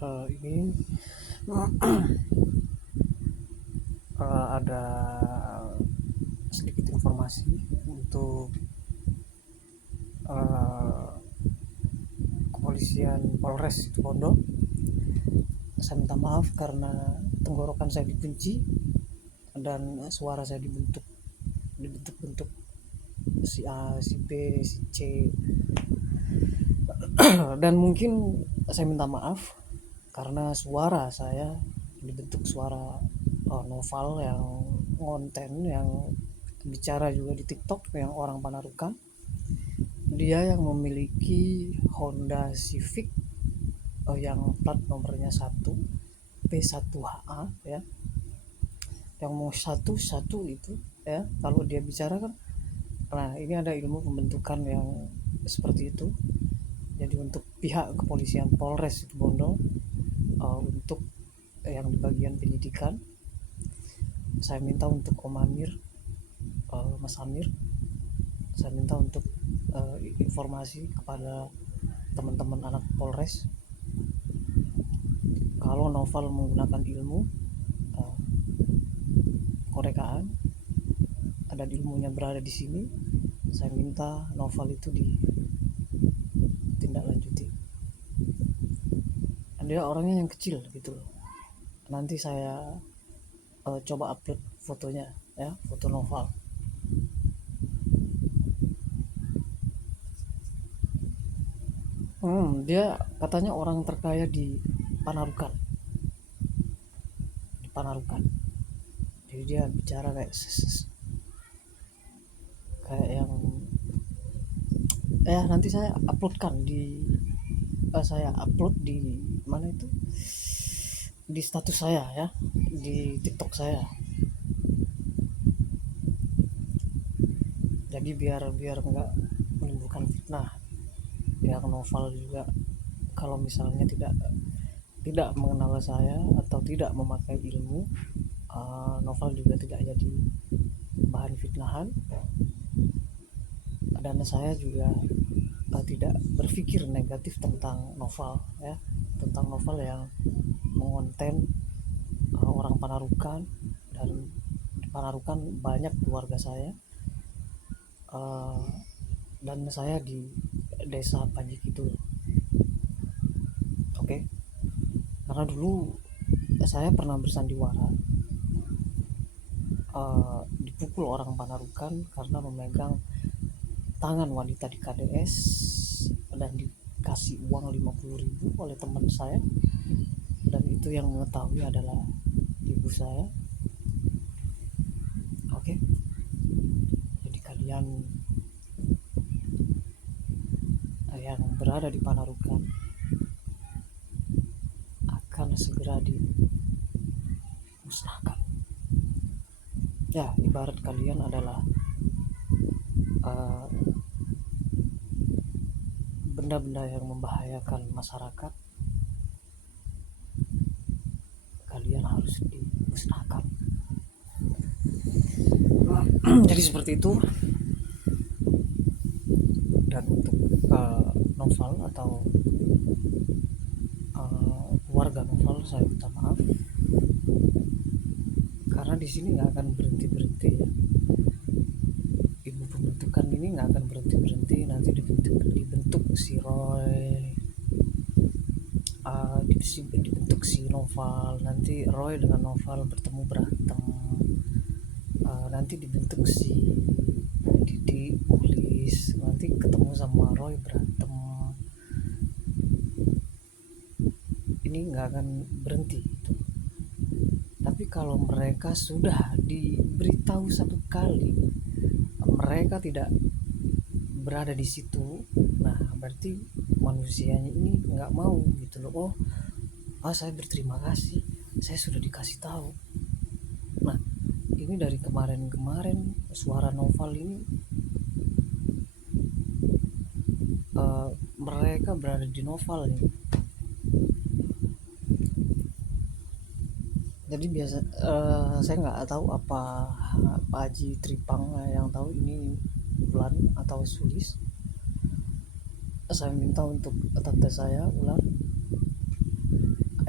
Ini ada sedikit informasi untuk uh, kepolisian Polres Situbondo. Saya minta maaf karena tenggorokan saya dikunci dan suara saya dibentuk si A, si B, si C, dan mungkin saya minta maaf karena suara saya dibentuk suara novel yang konten yang bicara juga di TikTok yang orang Panarukan. Dia yang memiliki Honda Civic yang plat nomornya 1 P1HA ya, yang mau satu itu ya. Kalau dia bicara kan, nah ini ada ilmu pembentukan yang seperti itu. Jadi untuk pihak kepolisian Polres Situbondo, untuk yang di bagian penyidikan, saya minta untuk Om Amir, Mas Amir, saya minta untuk informasi kepada teman-teman anak Polres. Kalau novel menggunakan ilmu uh, korekaan, ada ilmunya berada di sini, saya minta novel itu ditindaklanjuti. Dia orangnya yang kecil gitu. Nanti saya coba upload fotonya ya, foto novel. Dia katanya orang terkaya di Panarukan, di Panarukan. Jadi dia bicara kayak yang nanti saya upload di mana itu, di status saya ya, di TikTok saya. Jadi biar nggak menimbulkan fitnah. Pihak novel juga kalau misalnya tidak mengenal saya atau tidak memakai ilmu, novel juga tidak jadi bahan fitnahan. Dan saya juga tidak berpikir negatif tentang novel ya, tentang novel yang mengonten orang Panarukan. Dan di Panarukan banyak keluarga saya, uh, dan saya di desa Panjik itu. Oke, karena dulu saya pernah bersandiwara dipukul orang Panarukan karena memegang tangan wanita di KDS dan dikasih uang 50.000 oleh teman saya, dan itu yang mengetahui adalah ibu saya. Oke, jadi kalian yang berada di Panarukan akan segera dimusnahkan ya. Ibarat kalian adalah uh, benda-benda yang membahayakan masyarakat, kalian harus dimusnahkan. Jadi seperti itu. Dan untuk novel atau keluarga novel, saya minta maaf karena di sini nggak akan berhenti ya. Ibu pembentukan ini nggak akan berhenti. Nanti dibentuk si Roy, dibentuk si Noval. Nanti Roy dengan Noval bertemu berantem. Nanti dibentuk si Didi Mulis, nanti ketemu sama Roy berantem. Ini nggak akan berhenti gitu. Tapi kalau mereka sudah diberitahu satu kali, mereka tidak berada di situ, nah berarti manusianya ini nggak mau gitu loh. Saya berterima kasih, saya sudah dikasih tahu. Nah ini dari kemarin suara novel ini, mereka berada di novel ini. Jadi biasa saya nggak tahu apa Pak Haji Tripang yang tahu ini Ulan atau Sulis. Saya minta untuk tante saya Ulan,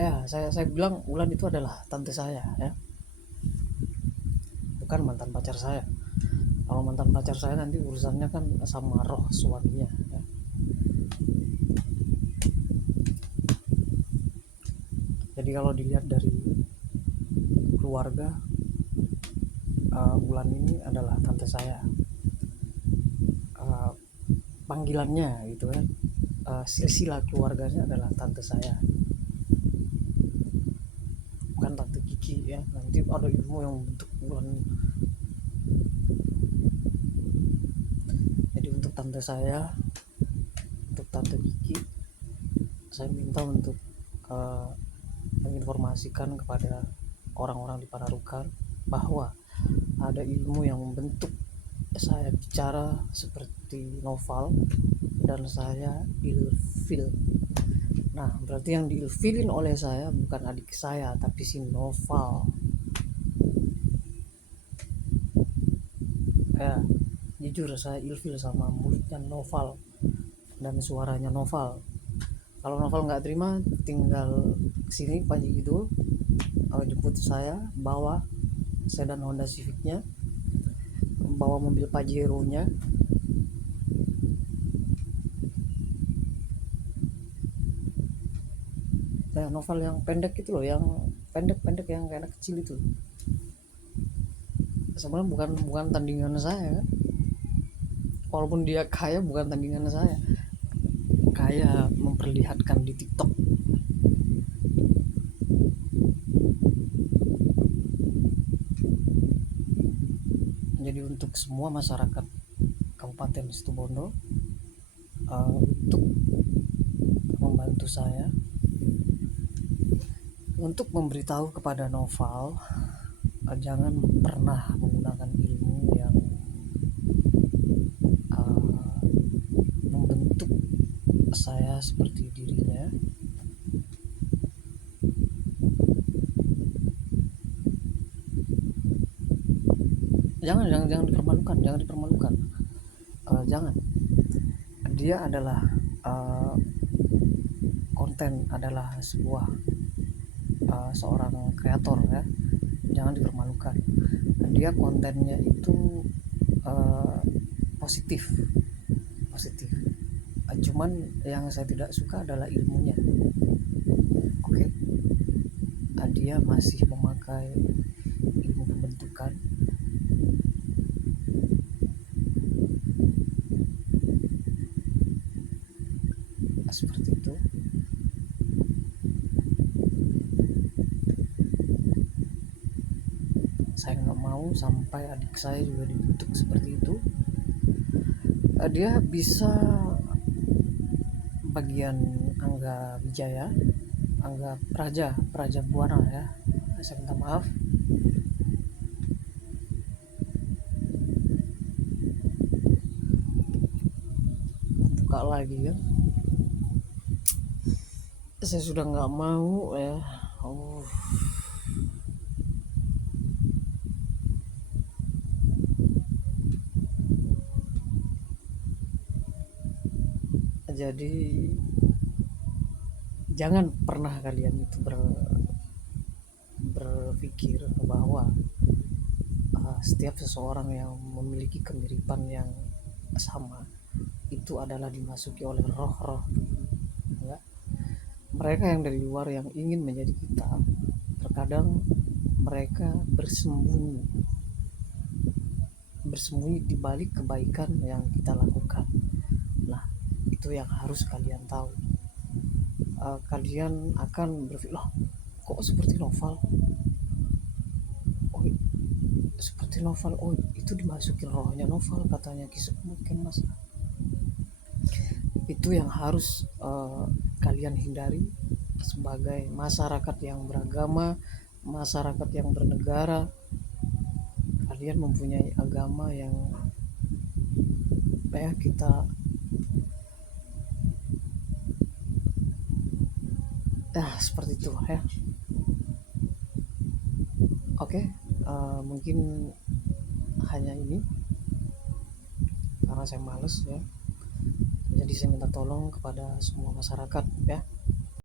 Ya, saya bilang Ulan itu adalah tante saya ya, bukan mantan pacar saya. Kalau mantan pacar saya nanti urusannya kan sama roh suaminya ya. Jadi kalau dilihat dari keluarga, Ulan ini adalah tante saya. Uh, Panggilannya gitu kan, silsilah keluarganya adalah tante saya, bukan tante Kiki ya. Nanti ada ilmu yang bentuk Ulan. Jadi untuk tante saya, untuk tante Kiki, saya minta untuk uh, menginformasikan kepada orang-orang di Panarukan bahwa ada ilmu yang membentuk saya bicara seperti novel dan saya ilfil. Nah, berarti yang diilfilin oleh saya bukan adik saya tapi si novel. Ya, jujur saya ilfil sama mulutnya novel dan suaranya novel. Kalau novel nggak terima, tinggal sini Panji gitu, jemput saya, bawa sedan Honda Civic-nya, bawa mobil Pajero-nya. Nah, novel yang pendek itu loh, yang pendek-pendek yang kayak anak kecil itu. Sebenarnya bukan tandingan saya kan. Walaupun dia kaya, bukan tandingan saya. Kaya memperlihatkan di TikTok. Jadi untuk semua masyarakat Kabupaten Situbondo, untuk membantu saya untuk memberitahu kepada Noval, jangan pernah menggunakan ilmu yang membentuk saya seperti dirinya. Jangan dipermalukan, jangan. Dia adalah konten, adalah sebuah seorang kreator ya, jangan dipermalukan. Dia kontennya itu positif. Cuman yang saya tidak suka adalah ilmunya. Oke. Dia masih memakai ilmu pembentukan seperti itu. Saya nggak mau sampai adik saya juga dibentuk seperti itu. Dia bisa bagian Angga Wijaya, Angga Praja Buana ya. Saya minta maaf. Buka lagi ya. Saya sudah nggak mau ya. Jadi jangan pernah kalian itu berpikir bahwa setiap seseorang yang memiliki kemiripan yang sama itu adalah dimasuki oleh roh-roh. Enggak. Mereka yang dari luar yang ingin menjadi kita, terkadang mereka bersembunyi di balik kebaikan yang kita lakukan. Nah, itu yang harus kalian tahu. Kalian akan berpikir, loh kok seperti novel, oh seperti novel, oh itu dimasukin rohnya novel katanya kisah mungkin mas. Itu yang harus kalian hindari sebagai masyarakat yang beragama, masyarakat yang bernegara. Kalian mempunyai agama yang kita seperti itu ya. Oke, mungkin hanya ini karena saya males ya. Jadi saya minta tolong kepada semua masyarakat ya,